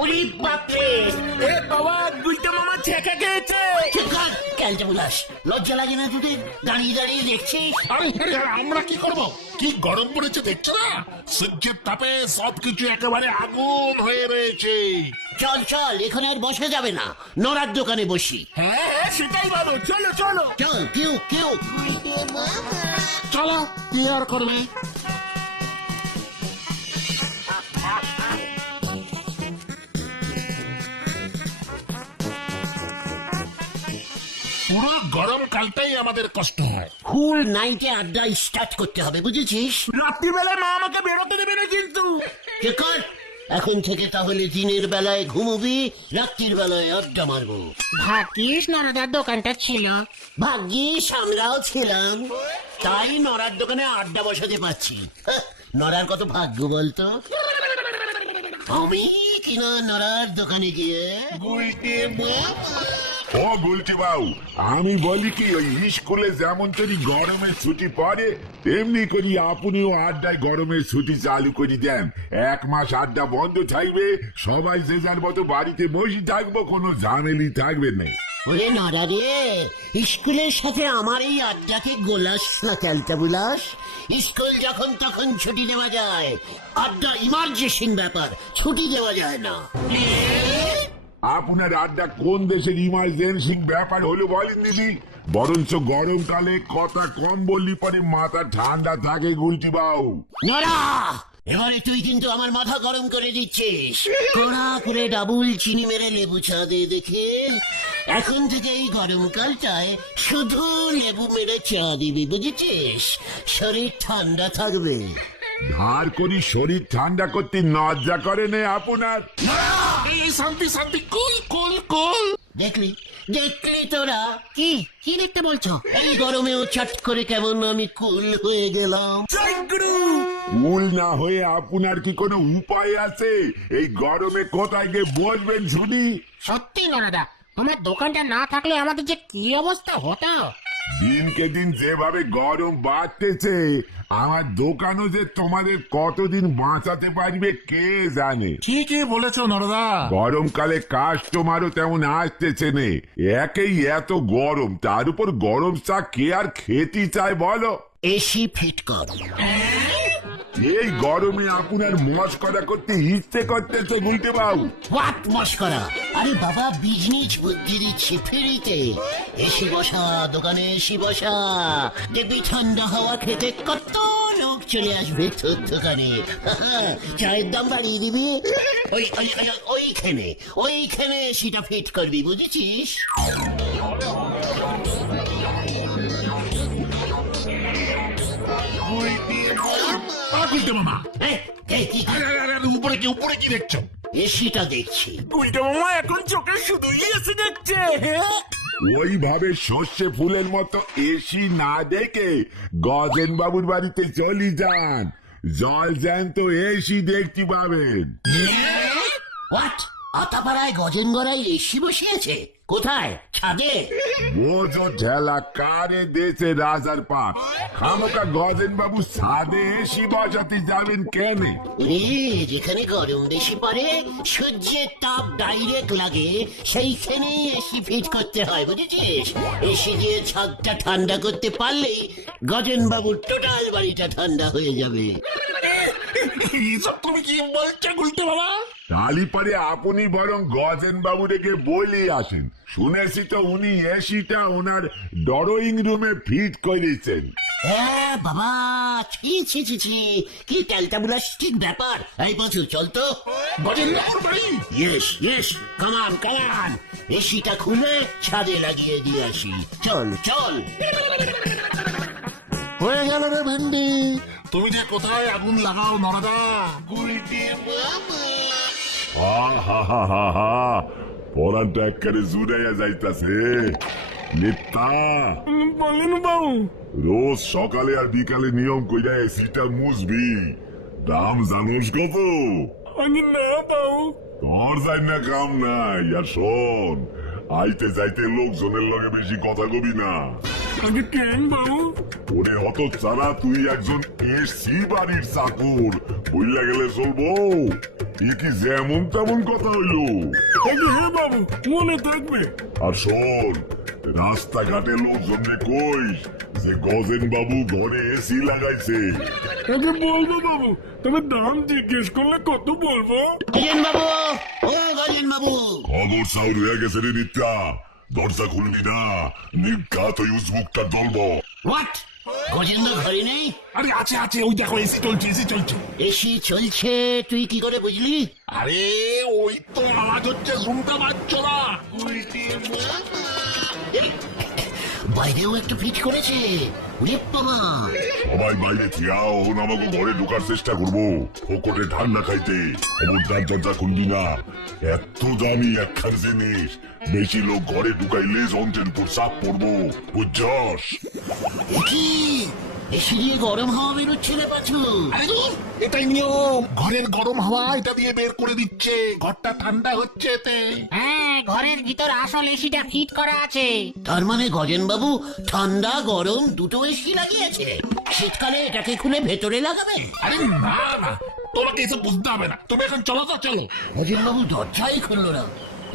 ওরে বাপরে, এ বাবা, গুলটা মামা ঠেকা খেয়েছে। ক্যালটা বুলাস, লজ্জা লাগে না তোদের? দাঁড়িয়ে দাঁড়িয়ে দেখছিস। আরে আমরা কি করব? কি গরম পড়েছে দেখছো না? সূর্যের তাপে সবকিছু একেবারে আগুন হয়ে রয়েছে। চল চল, এখানে আর বসা যাবে না, নড়ার দোকানে বসি। হ্যাঁ, সেটাই ভালো। চলো চলো। চল, কেউ কেউ চলো, কি আর করবে? পুরো গরমকালটাই আমাদের কষ্ট হয়। ফুল নাইটে আড্ডা স্টার্ট করতে হবে, বুঝেছিস? রাত্রিবেলায় মা আমাকে বেরোতে দেবে না কিন্তু। কে কর, এখন থেকে তাহলে দিনের বেলায় ঘুমবি, রাত্রির বেলায় আড্ডা মারবো। ভাগ্যিস নরদার দোকানটা ছিল। ভাগ্যিস আমরাও ছিলাম, তাই নড়ার দোকানে আড্ডা বসাতে পারছি। হ্যাঁ, নড়ার কত ভাগ্য বলতো। আমি কিনা নড়ার দোকানে গিয়ে ও গুলটি বাবু, আমি বলি কি, ওই স্কুলে যেমন করি গরমের ছুটি পড়ে, তেমনি করি আপনিও আড্ডায় গরমের ছুটি চালু করে দেন। 1 মাস আড্ডা বন্ধ থাকবে, সবাই যে যার মতো বাড়িতে বসে থাকবো, কোনো ঝামেলি থাকবে না। ওরে নড়া রে, স্কুলের সাথে আমার এই আড্ডাকে গোলাস না ক্যালটা বুলাস। স্কুল যখন তখন ছুটি দেওয়া যায়, আড্ডা ইমার্জেন্সি ব্যাপার, ছুটি দেওয়া যায় না। আপনার আড্ডা কোন দেশের ইমার্জেন্সি ব্যাপার হলো বলেন দিদি? বরঞ্চ গরমকালে কথা কম বললি পরে মাথা ঠান্ডা থাকে গুলটি বাবু। নড়া, এবারে তুই কিন্তু আমার মাথা গরম করে দিচ্ছিস। কড়া করে ডাবল চিনি মেরে লেবু চা দে দেখে। এখন থেকে এই গরমকালটায় শুধু লেবু মেরে চা দিবি, বুঝেছিস? শরীর ঠান্ডা থাকবে। ধার করি শরীর ঠান্ডা করতে লজ্জা করে নে আপনার? এই শান্তি শান্তি, কুল কুল কুল। দেখলি দেখলি তোরা, কি কি দেখতে বলছো? এই গরমেও চট করে কেমন আমি কুল হয়ে গেলাম। কুল না হয়ে আপনার কি কোনো উপায় আছে? এই গরমে কোথায় গিয়ে বসবেন শুনি? সত্যি নরদা, তোমার দোকানটা না থাকলে আমাদের যে কি অবস্থা হতো। দিনকে দিন যেভাবে গরম বাড়তেছে, আমার দোকানও যে তোমাদের কতদিন বাঁচাতে পারবে কে জানে। ঠিকই বলেছো নরদা। গরমকালে কাস্টমারও তেমন আসতেছে নে, একেই এত গরম, তার উপর গরম চা কে আর খেতে চায় বলো? এসি ফিট কর। এই গরমে আপনার মস্করা করতে ইচ্ছে করতেছে গুলটে বাবু। হোয়াট মস্করা? আরে বাবা, বিজনেস বুদ্ধি দিচ্ছি ফ্রিতে। এসি বসা, দোকানে এসি বসা, দেখবি ঠান্ডা হাওয়া খেতে কত লোক চলে আসবে তোর দোকানে। চায়ের দাম বাড়িয়ে দিবি, ওইখানে এসিটা ফিট করবি, বুঝেছিস? গুলটে মামা, উপরে কি দেখছো? এসিটা দেখছি। গুলটা মামা এখন চোখে শুধুই এসে দেখছে। ওইভাবে সর্ষে ফুলের মতো এসি না দেখে গজেন বাবুর বাড়িতে চলি যান, জল জ্যান্ত এসি দেখতে পাবেন। হোয়াট? আতাপাড়ায় গজেন গড়াই এসি বসিয়েছে? কোথায়? ছাদে? বোঝো ঠেলা কারে দেশে রাজার পা, খামোকা গজেন বাবু ছাদে এসি বসাতে যাবেন কেন? যেখানে গরম বেশি পড়ে, সূর্যের তাপ ডাইরেক্ট লাগে, সেইখানেই এসি ফিট করতে হয়, বুঝেছিস? এসি দিয়ে ছাদটা ঠান্ডা করতে পারলেই গজেন বাবুর টোটাল বাড়িটা ঠান্ডা হয়ে যাবে। এইসব তুমি কি বলছো গুলটে বাবা? তালি পারে আপনি বরং গজেন বাবু রেখে বলে আসেন, শুনেছি তো উনি এসিটা ওনার ড্রয়িং রুমে ফিট করেছেন। হ্যাঁ বাবা, ছি ছি ছি ছি, কি ক্যালটাবুলাস্টিক ব্যাপার। এই বছর চল তো। গজেন বাবুর বাড়ি? ইয়েস ইয়েস, কামান কামান, এসিটা খুলে ছাদে লাগিয়ে দিয়ে আসি। চল চল। হয়ে গেল রে ভেন্ডি, তুমি যে কোথায় আগুন লাগাও নরদা। পরানটা একেবারে জুড়াইয়া যাইতাছে। নিত্যা, বলেন বাবু। রোজ সকালে আর বিকালে নিয়ম কইরা এসিটা মুছবি। দাম জানোস কত? আমি না বাবু। তোর যাই না কাম নাই। আর শোন, আইতে যাইতে লোকজনের লগে বেশি কথা কবি না। আমি কেন বাবু? ওরে হত ছাড়া তুই একজন এসি বাড়ির চাকর বইলা গেলে চলবো? এ কি যেমন তেমন কথা হইলো? হ্যাঁ বাবু, মনে থাকবে। আর শোন, রাস্তাঘাটে লোকজনকে কইস যে গজেন বাবু ঘরে এসি লাগাইছে। আগে বলবো বাবু, তবে দাম জিজ্ঞেস করলে কত বলবো? গজেন বাবু, ও গজেন বাবু, খবর সাউর হয়ে গেছে রে নিত্যা। দরজা খুলবি না, নিঘাত ওই উজবুকটা জ্বলব। হোয়াট? গজেন্দ্র ঘরে নেই? আরে আছে আছে, ওই দেখো এসি চলছে, এসি চলছে। এসি চলছে, তুই কি করে বুঝলি? আরে ওই তো আওয়াজ হচ্ছে, শুনতে পাচ্ছ না? বাইরেও একটু ফিট করেছে। ওরে বাবা, সবাই বাইরে থিয়াও, আমাকে ঘরে ঢোকার চেষ্টা করবো ফোকটে ঠান্ডা খাইতে। খবরদার দরজা খুলবি না, এত দামি একখান জিনিস বেশি লোক ঘরে ঢুকাইলে যন্ত্রের উপর চাপ পড়বো, বুঝছস? এ কি? এসি দিয়ে গরম হাওয়া বেরোচ্ছে রে পাঁচু। আরে ধুর, এটাই নিয়ম, ঘরের গরম হাওয়া এটা দিয়ে বের করে দিচ্ছে, ঘরটা ঠান্ডা হচ্ছে এতে। হ্যাঁ, ঘরের ভিতর আসল এসিটা ফিট করা আছে। তার মানে গজেন বাবু ঠান্ডা গরম দুটো এসি লাগিয়েছে। শীতকালে এটাকে খুলে ভেতরে লাগাবে? আরে না না, তোমাকে এসব বুঝতে হবে না, তুমি এখন চলো তো, চলো। গজেন বাবু দরজাই খুললো না।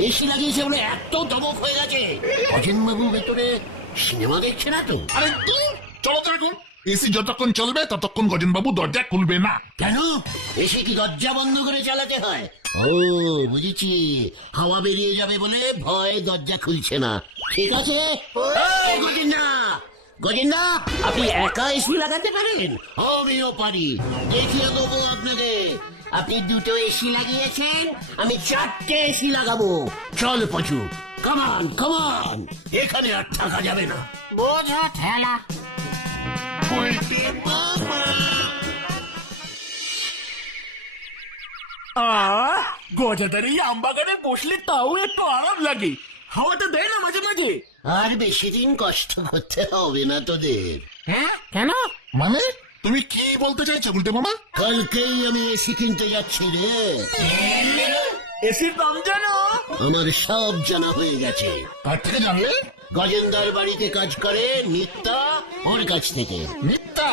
এসি লাগিয়েছে বলে এত দমক হয়ে গেছে। গজেন বাবু ভেতরে সিনেমা দেখছে না তো? আরে ধুর, চলো তো এখন। এসি যতক্ষণ চলবে ততক্ষণ গজেন বাবু দরজা খুলবে না। কেন? এসি কি দরজা বন্ধ করে চালাতে হয়? ও বুঝেছি, হাওয়া বেরিয়ে যাবে বলে ভয় দরজা খুলছে না। ঠিক আছে গজেন্দা, গজেন্দা আপনি একা এসি লাগাতে পারেন? আমিও পারি, দেখিয়ে দেবো আপনাকে। আপনি দুটো এসি লাগিয়েছেন, আমি 4টে এসি লাগাবো। চল পাচু, কামান কামান, এখানে আর থাকা যাবে না। বোঝো ঠেলা। গজাদার এই আমবাগানে বসলে তাও একটু আরাম লাগে। হাওয়াটা দেয় না মাঝে মাঝে। আর বেশি দিন কষ্ট করতে হবে না তোদের। হ্যাঁ, কেন? মানে তুমি কি বলতে চাইছো গুলটে মামা? কালকেই আমি এসি কিনতে যাচ্ছি রে। এসির দাম জানো? আমার সব জানা হয়ে গেছে। কার থেকে জানলে? গজেন্দার বাড়িতে কাজ করে নিত্যা, ওর কাছ থেকে। মিথ্যা?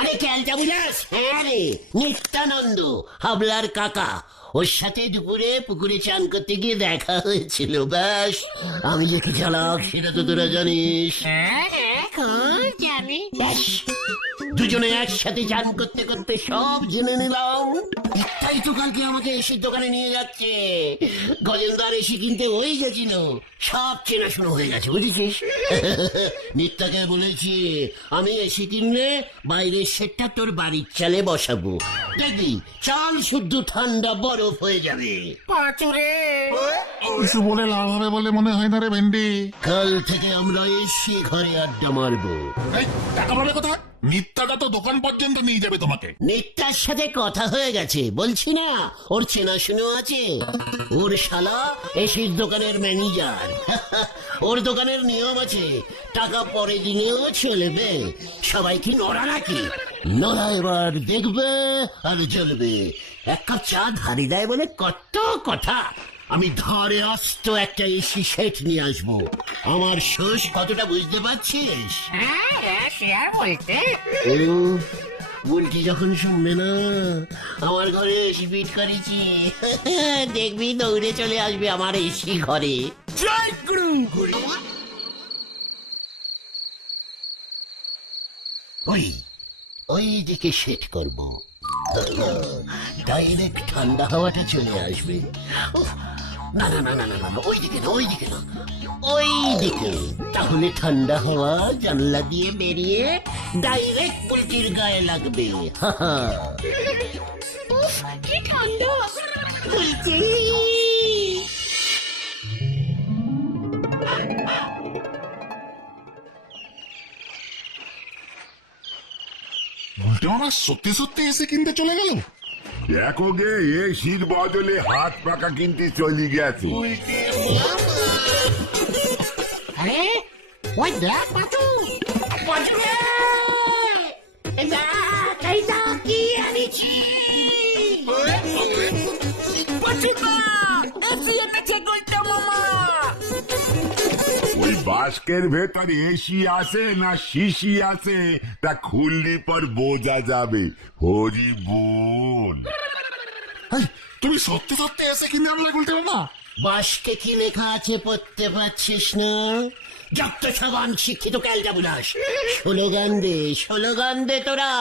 আরে ক্যালটা বুঝাস? হ্যাঁ রে, নিত্যানন্দ, হাবলার কাকা। ওর সাথে দুপুরে পুকুরে চান করতে গিয়ে দেখা হয়েছিল। ব্যাস, আমি যে কি চালাক সেটা তো তোরা জানিস। হ্যাঁ, এখন জানি। ব্যাস, দুজনে একসাথে চান করতে করতে সব জেনে নিলাম। একটাই তো কালকে আমাকে এসির দোকানে নিয়ে যাচ্ছে। গজেন্দার এসি কিনতে ওই গেছিল, সব চেনাশোনা হয়ে গেছে বুঝেছিস। নিত্যাকে বলেছি আমি এসি কিনলে বাইরের সেটটা তোর বাড়ির চালে বসাবো, দেখবি চাল শুদ্ধ ঠান্ডা বরফ হয়ে যাবে। পাঁচুরে, কিছু বলে লাভ হবে বলে মনে হয় না রে ভেন্ডি। কাল থেকে আমরা এসি ঘরে আড্ডা মারবো। এই, টাকা পাবে কোথায়? মিথ্যাটা তো দোকান পর্যন্ত নিয়ে যাবে তোমাকে। নিত্যার সাথে কথা হয়ে গেছে, বলছি না ওর চেনাশুনো আছে। ওর শালা এসির দোকানের ম্যানেজার। ওর দোকানের নিয়ম আছে, টাকা পরে দিলেও চলবে। সবাই কি নড়া নাকি? নড়া এবার দেখবে আর জ্বলবে। এক কাপ চা ধারি দেয় বলে কত কথা। আমি ধারে আস্ত একটা এসি সেট নিয়ে আসবো। আমার শোষ কতটা বুঝতে পারছিস? হ্যাঁ, সে আর বলতে। বুলটি যখন শুনবে না আমার ঘরে এসি ফিট করেছি, দেখবি দৌড়ে চলে আসবে আমার এসি ঘরে। জয় গুরু। ওই ওই দিকে সেট করব, ডাইরেক্ট ঠান্ডা হাওয়াটা চলে আসবে। উফ, না না না না না না, ওই দিকে না, ওই দিকে না, ওই দিকে। তাহলে ঠান্ডা হাওয়া জানলা দিয়ে বেরিয়ে ডাইরেক্ট বুলটির গায়ে লাগবে। হা হা। উফ, কি ঠান্ডা বুলটি। গুলটে মামা সত্যি সত্যি এসে কিনতে চলে গেল? দেখো গে, এসির বদলে হাত পাকা কিনতে চলে গেছে। আরে, ওই দেখ পাঁচু। পাঁচুরে! এই দেখ, এই দেখ কি এনেছি। পাঁচুদা, এসি এনেছে গুলটে মামা। ওই বার বাস্কের ভেতর এসি আছে না শিশি আছে তা খুললি পর বোঝা যাবে। হরি বল। এই, তুমি সত্যি সত্যি এসে কিনে আনলে বলতে না? বাসকে কি লেখা আছে পড়তে পারছিস না? যত সবান শিক্ষিত ক্যালটা বুলাস, স্লোগান দে তোরা।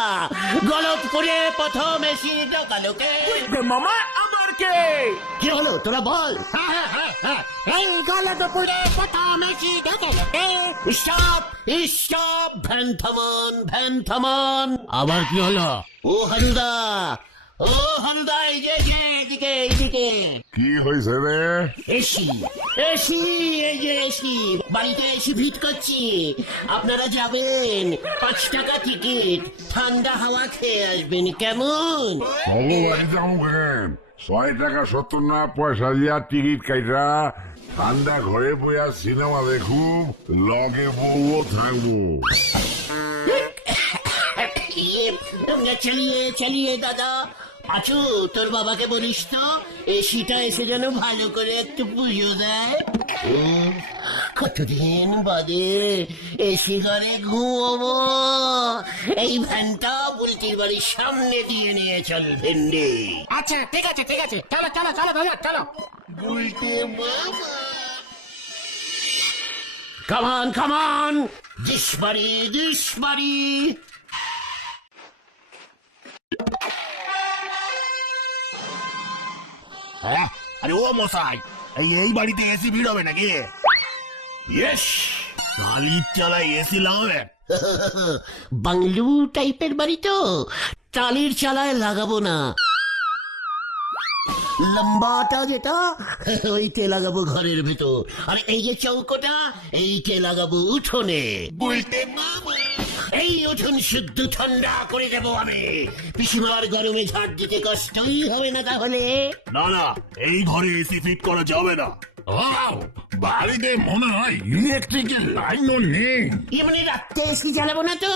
গলতপুরে প্রথম এসি ঢোকালো কে? মামা আবার কে? কি হলো তোরা বল। এই গলতপুরে প্রথম এসি ঢোকালো কে? স্টপ, ভ্যান থামান। আবার কি হলো? ও হালদা, এদিকে। কি হয়েছে রে? এসি, এই যে এসি, বাড়িতে এসি ফিট করছি। আপনারা যাবেন, 5 টাকা টিকিট, ঠান্ডা হাওয়া খেয়ে আসবেন, কেমন? ভগবান যাও কেন 6 টাকা 70 না পয়সা দিয়া টিকিট কাইটা ঠান্ডা ঘরে বইয়া সিনেমা দেখুম, লগে বউও থাকবো। চালিয়ে দাদা। পাঁচু, তোর বাবাকে বলিস তো এসিটা এসে যেন ভালো করে একটু পুজো দেয়। কতদিন বাদে এসি ঘরে ঘুমবো। এই ভ্যানটা বুলটির বাড়ির সামনে দিয়ে নিয়ে চল ভেন্ডি। আচ্ছা ঠিক আছে চলো চলো। বুলটে মামা, কামান, দিস বাড়ি। হ্যাঁ, আরে ও মশাই, এই বাড়িতে এসি ভিড় হবে নাকি? ইয়েস, টালির চালায় এসি লাগাবে। বাংলু টাইপের বাড়ি তো, টালির চালায় লাগাবো না, লম্বাটা যেটা ওইতে লাগাবো ঘরের ভেতর। আর এই যে চৌকোটা এইতে লাগাবো উঠোনে। বলতে মামা, এই উঠোন শুদ্ধ ঠান্ডা করে দেবো আমি। পিসিমার গরমে ঝাড় দিতে কষ্টই হবে না তাহলে। না, এই ঘরে এসি ফিট করা যাবে না। বাড়িতে মনে হয় ইলেকট্রিকের লাইনও নেই। মানে রাত্রে এসি জ্বালাবো না তো,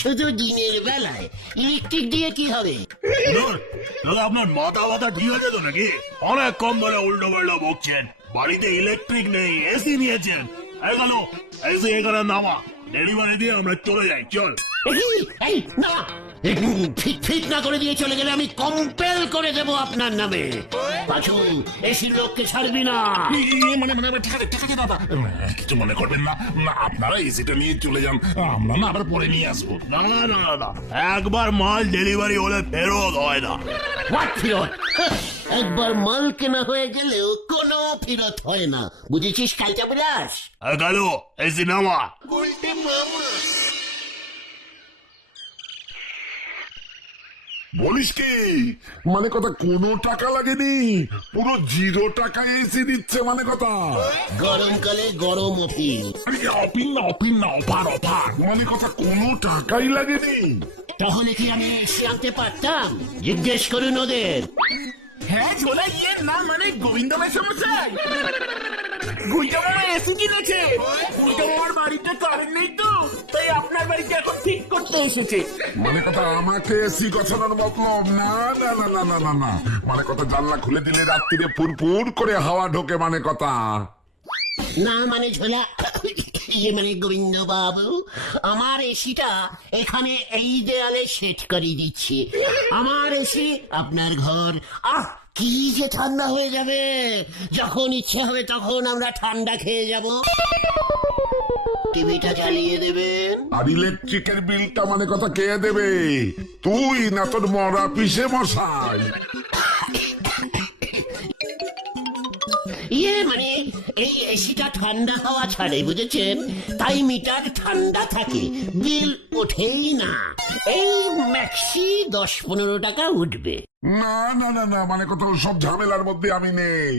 শুধু দিনের বেলায়। ইলেকট্রিক দিয়ে কি হবে? দাদা, আপনার মাথা ঠিক আছে তো নাকি? অনেক কম বলে উল্টো পাল্টা বকছেন। বাড়িতে ইলেকট্রিক নেই, এসি নিয়েছেন। এসি এখানে নামা, ডেলিভারি দিয়ে আমরা চলে যাই। চল। এই না, ফিট না করে দিয়ে চলে গেলে আমি কম্পেল করে দেব আপনার নামে। পাঁচু, এসির লোককে ছাড়বি না। মানে ঠিক আছে দাদা, কিছু মনে করবেন না। আপনারা এসিটা নিয়ে চলে যান, আমরা না আবার পরে নিয়ে আসবো। না, একবার মাল ডেলিভারি হলে ফেরত হয় না। হোয়াট ফিরত? একবার মাল কেনা হয়ে গেলেও কোনো ফিরত হয় না, বুঝেছিস কালটা বিলাস? গেল এসি নামা। বলিস কি? মানে কথা কোনো টাকা লাগেনি, পুরো 0 টাকায় এসি দিচ্ছে মানে কথা। গরমকালে গরম অফিস। অপিন না, অফার। মানে কথা কোনো টাকাই লাগেনি। তাহলে কি আমি এসে আনতে পারতাম? জিজ্ঞেস করুন ওদের। হ্যাঁ ঝোলা ইয়ের নাম মানে গোবিন্দ মশাই। গুলটা মামা এসি কিনেছে। গুলটা মামার বাড়িতে কারেন্ট নেই তো, তাই আপনার বাড়িতে এখন ঠিক করতে এসেছে। মানে কথা আমাকে এসি গছানোর মতলব না। মানে কথা জানলা খুলে দিলে রাত্রিরে পুরপুর করে হাওয়া ঢোকে মানে কথা। না মানে ঝোলা, মানে গোবিন্দ বাবু, আমার এসিটা এখানে এই দেয়ালে সেট করে দিচ্ছি। আমার এসি, আপনার ঘর। কি যে ঠান্ডা হয়ে যাবে, যখন ইচ্ছে হবে তখন আমরা ঠান্ডা খেয়ে যাব। টিভিটা চালিয়ে দেবেন। আর ইলেকট্রিকের বিলটা মানে কথা কে দেবে? তুই না তোর মরা পিসে মশাই? মানে এই এসিটা ঠান্ডা হাওয়া ছাড়ে, বুঝেছেন? তাই মিটার ঠান্ডা থাকে, বিল ওঠেই না। এই ম্যাক্সি 10-15 টাকা উঠবে। না, মানে কথা সব ঝামেলার মধ্যে আমি নেই।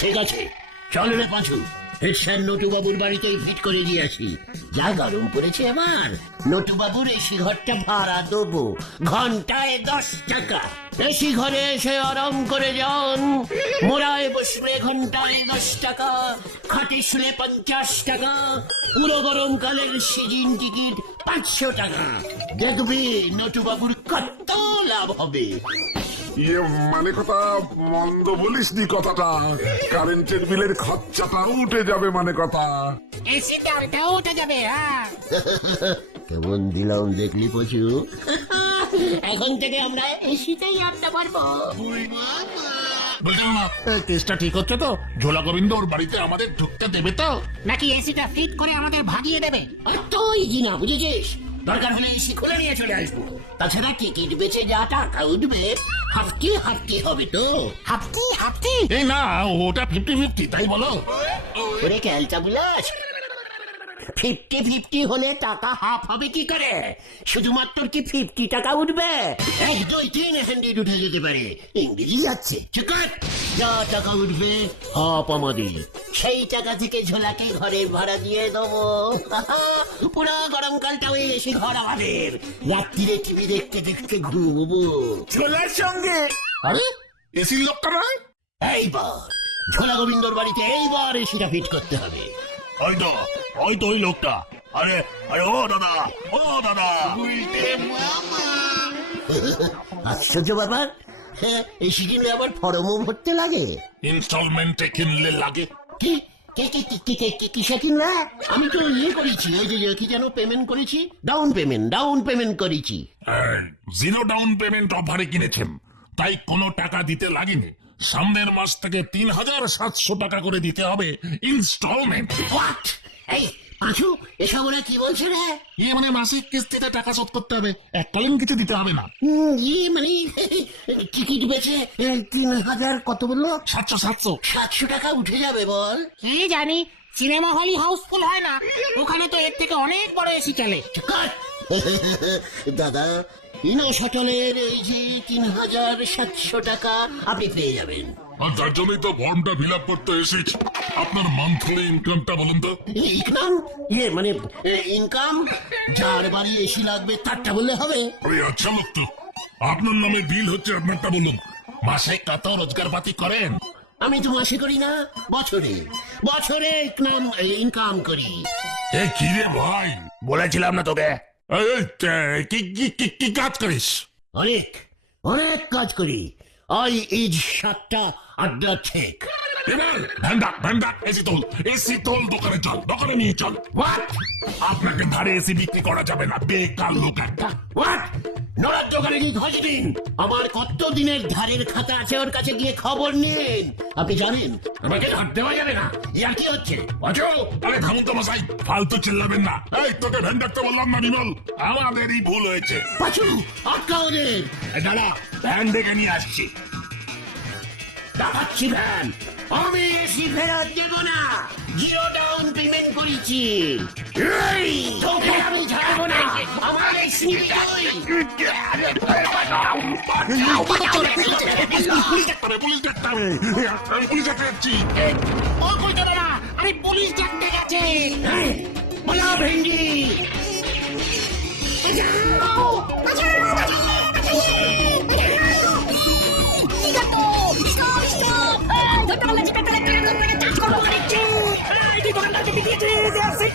ঠিক আছে, চল রে পাঁচু, হেডস্যার নটুবাবুর বাড়িতেই ফিট করে দিয়ে আসি। যা গরম পড়েছে আবার। নটুবাবুর এসি ঘরটা ভাড়া দেবো, ঘন্টায় 10 টাকা। এসি ঘরে এসে আরাম করে যান। মোড়ায় বসলে ঘন্টায় 10 টাকা, খাটে শুলে 50 টাকা। পুরো গরমকালের সিজন টিকিট 500 টাকা। দেখবি নটুবাবুর কত লাভ হবে। মানে কথা মন্দ বলিসনি কথাটা, কারেন্টের বিলের খরচাটাও উঠে যাবে মানে কথা। এসি দামটাও উঠে যাবে। হ্যাঁ কেমন দিলাম দেখলি পশু? এখন থেকে আমরা এসিতেই আড্ডা পারবো। বলছিলাম না, কেসটা ঠিক হচ্ছে তো? ঝোলা গোবিন্দ ওর বাড়িতে আমাদের ঢুকতে দেবে তো? নাকি এসিটা ফিট করে আমাদের ভাগিয়ে দেবে? আর তুই কি না বুঝেছিস? দরকার হলে এসি খুলে নিয়ে চলে আসবো। তাছাড়া টিকিট বেচে যা টাকা উঠবে হাফটি হাফটি হবে তো। হাফটি হাফটি? এই না, ওটা 50-50, তাই বলো। ওরে ক্যালটা বুলাস, 50-50 হলে টাকা হাফ হবে কি করে? শুধুমাত্র কি 50 টাকা উঠবে? 1, 2, 3 হ্যান্ডেড উঠে যেতে পারে। ইংরেজি যাচ্ছে চুকার। যা টাকা উঠবে হাফ আমাদের। সেই টাকা থেকে ঝোলাকে ঘরে ভাড়া দিয়ে দেবো। পুরো গরমকালটা ওই এসে ঘর আমাদের। রাত্রিরে টিভি দেখতে দেখতে ঘুমবো। ঝোলার সঙ্গে? আরে এসির লোকটা নয়? এইবার ঝোলা গোবিন্দর বাড়িতে এইবার এসিটা ফিট করতে হবে। ওই তো ওই লোকটা। আরে আরে ও দাদা, ও দাদা। আশ্চর্য ব্যাপার, হ্যাঁ এসি কিনলে আবার ফর্মও ভরতে লাগে। ইনস্টলমেন্টে কিনলে লাগে। কি কিসে কিনলে? আমি তো ইয়ে করেছি, ওই যে কি যেন পেমেন্ট করেছি, ডাউন পেমেন্ট করেছি। 0 ডাউন পেমেন্ট অফারে কিনেছেন, তাই কোনো টাকা দিতে লাগেনি। সামনের মাস থেকে 3700 টাকা করে দিতে হবে ইনস্টলমেন্ট। হোয়াট? এই পাঁচু, এসব ওরা কি বলছে রে? ইয়ে মানে মাসিক কিস্তিতে টাকা শোধ করতে হবে, এককালীন কিছু দিতে হবে না। ইয়ে মানে টিকিট বেচে 3000 কত বললো? 700 টাকা উঠে যাবে বল। কি জানি, সিনেমা হলই হাউসফুল হয় না? ওখানে তো এর থেকে অনেক বড় এসি চলে। কাট। দাদা, ইনো শটলের এই যে 3700 টাকা আপনি পেয়ে যাবেন। আর তার জন্যই তো ফর্মটা ফিল আপ করতে এসেছি। আপনার মান্থলি ইনকামটা বলুন তো। ইনকাম? ইয়ে মানে ইনকাম যার বাড়ি এসি লাগবে তারটা বললে হবে? আরে আচ্ছা লোক তো, আপনার নামে বিল হচ্ছে, আপনারটা বলুন। মাসে কত রোজগার পাতি করেন? আমি তো মাসে করি না, বছরে ইনকাম করি। এ কি রে ভাই, বলেছিলাম না তোকে। কি কাজ করিস? অনেক কাজ করি। আই ইজ 7টা আড্ডা ঠিক। এসি তোল, দোকানে নিয়ে চল। আপনাকে ধারে এসি বিক্রি করা যাবে না, বেকার লোক একটা। হোয়াট? নড়ার দোকানে গিয়ে খোঁজ দিন। আমার কত দিনের ধারের খাতা আছে ওর কাছে গিয়ে খবর নিন। আপনি জানেন আমাকে হাত দেওয়া যাবে না। ইয়ার কি হচ্ছে? আরে থামুন তো মশাই, ফালতু চিল্লাবেন না। এই তোকে ভ্যান ডাকতে বললাম না বিমল, আমাদেরই ভুল হয়েছে। পাঁচু, আটকা ওদের। দাঁড়া, ভ্যান ডেকে নিয়ে আসছি। দেখাচ্ছি ভ্যান। আমি এসি ফেরত দেব না। 0 ডাউন পেমেন্ট করেছি। এই, তোকে আমি ছাড়বো না। আমার এসি চাই। পুলিশ ডাকতে হবে। পুলিশ ডাকতে যাচ্ছি। ও কইতো না, আরে পুলিশ ডাকতে গেছে। এই, বলা ভেন্ডি।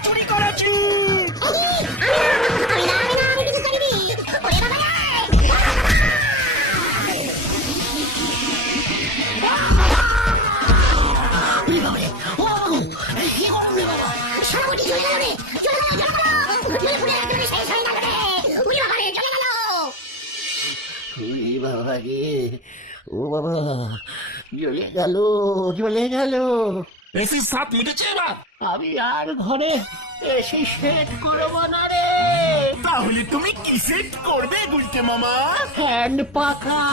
চুরি করেছি। বাবা রে, ও বাবা, জ্বলে গেল। এসির সাথ মিটেছে এবার? আমি আর ঘরে এসে সেট করবো না রে। তাহলে তুমি কি সেট করবে গুলতে মামা? হ্যান্ড পাখা।